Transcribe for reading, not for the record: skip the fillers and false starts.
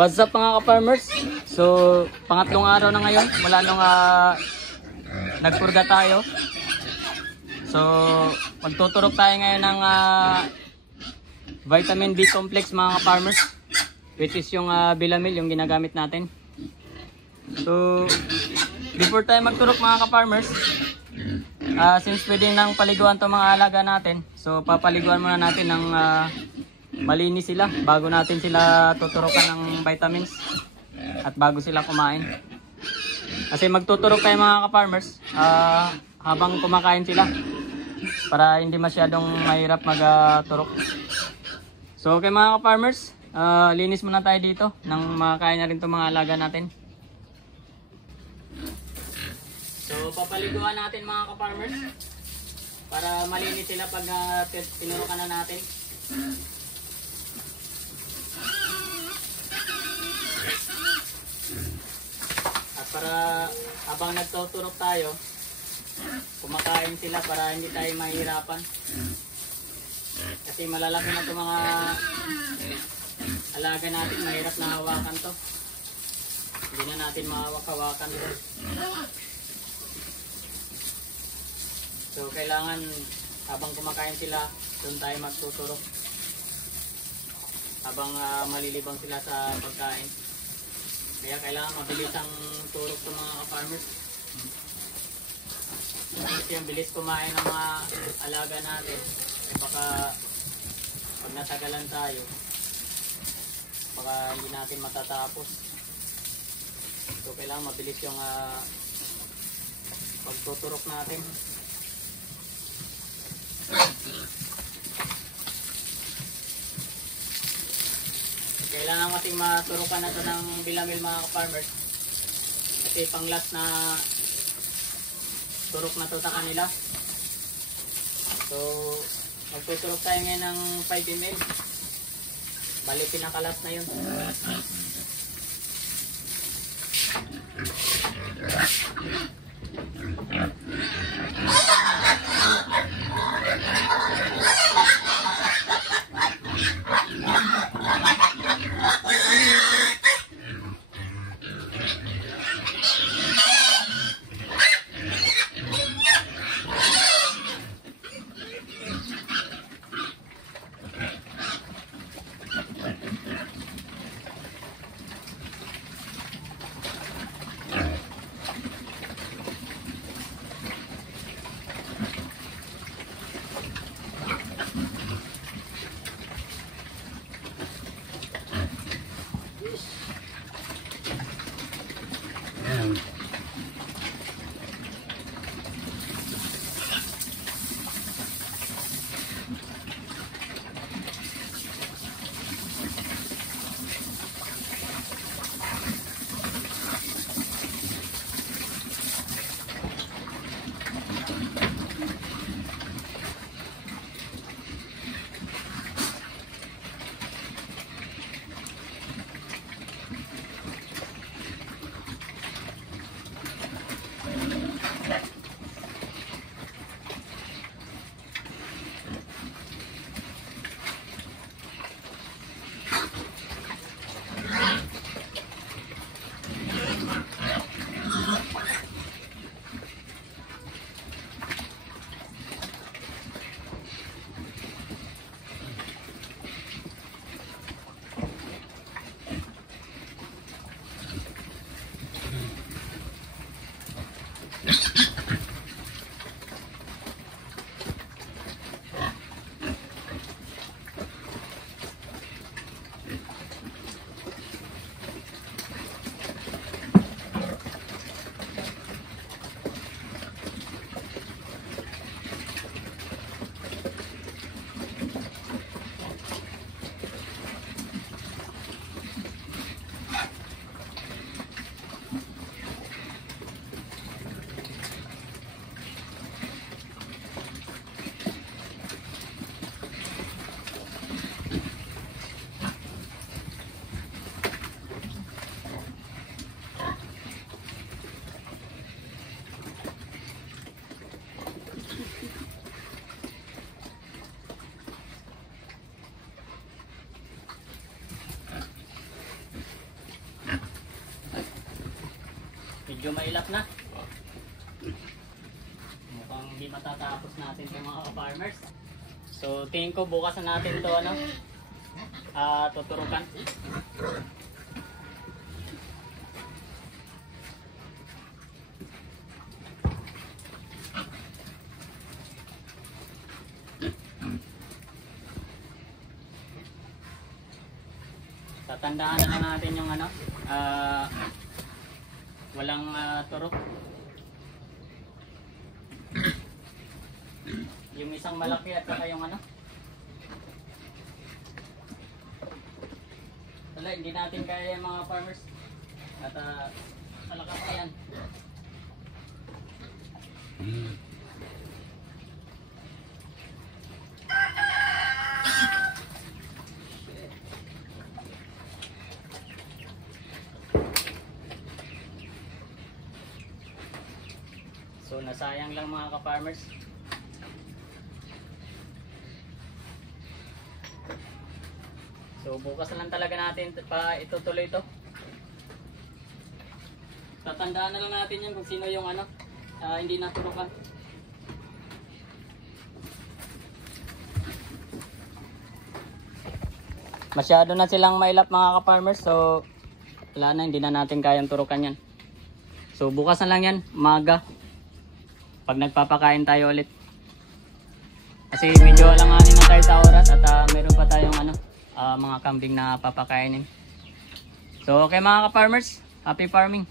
What's up mga ka-farmers? So, pangatlong araw na ngayon mula nung nagpurga tayo. So, magtuturok tayo ngayon ng vitamin B complex mga ka-farmers, which is yung Bilamil, yung ginagamit natin. So, before tayo magturok mga ka-farmers, since pwede nang paliguan to mga alaga natin, so papaliguan muna natin ng malinis sila bago natin sila tuturukan ng vitamins at bago sila kumain. Kasi magtuturok tayo mga ka-farmers habang kumakain sila para hindi masyadong mahirap magturok. So okay mga ka-farmers, linis muna tayo dito nang makakain na rin itong mga alaga natin. So papaliguan natin mga ka-farmers para malinis sila pag tinurukan na natin. At para habang nagtuturok tayo, kumakain sila para hindi tayo mahirapan. Kasi malalaki na itong mga alaga natin, mahirap na hawakan to. Hindi na natin mahawak-hawakan to. So kailangan habang kumakain sila, doon tayo magtuturok. Habang malilibang sila sa pagkain. Kaya kailangan mabilis ang turok ng mga ka-farmers. Kasi ang bilis kumain ng mga alaga natin. Eh baka pag natagalan tayo, baka hindi natin matatapos. So kailangan mabilis yung pagtuturok natin. Kailangan nating maturukan na ito ng Bilamil mga ka-farmers. Kasi pang last na turok na ito sa kanila. So magtuturok tayo ngayon ng 5 ml. Bali pinakalas na yun. medyo mailap na. Mukhang hindi matatapos natin ito mga ka-farmers. So tingin ko bukas na natin ito ano, tuturukan. Tatandaan na lang natin yung ano, walang turok. Yung isang malaki at saka yung ano. Wala, hindi natin kaya yung mga farmers. At malakas yan. So nasayang lang mga ka-farmers. So bukas na lang talaga natin pa itutuloy ito. Tatandaan na lang natin yan kung sino yung ano, hindi naturukan. Masyado na silang mailap mga ka-farmers, so wala na, hindi na natin kayang turukan yan. So bukas na lang yan, umaga, pag nagpapakain tayo ulit. Kasi medyo alanganin na tayo sa oras at meron pa tayong ano, mga kambing na papakainin. So okay mga ka-farmers, happy farming!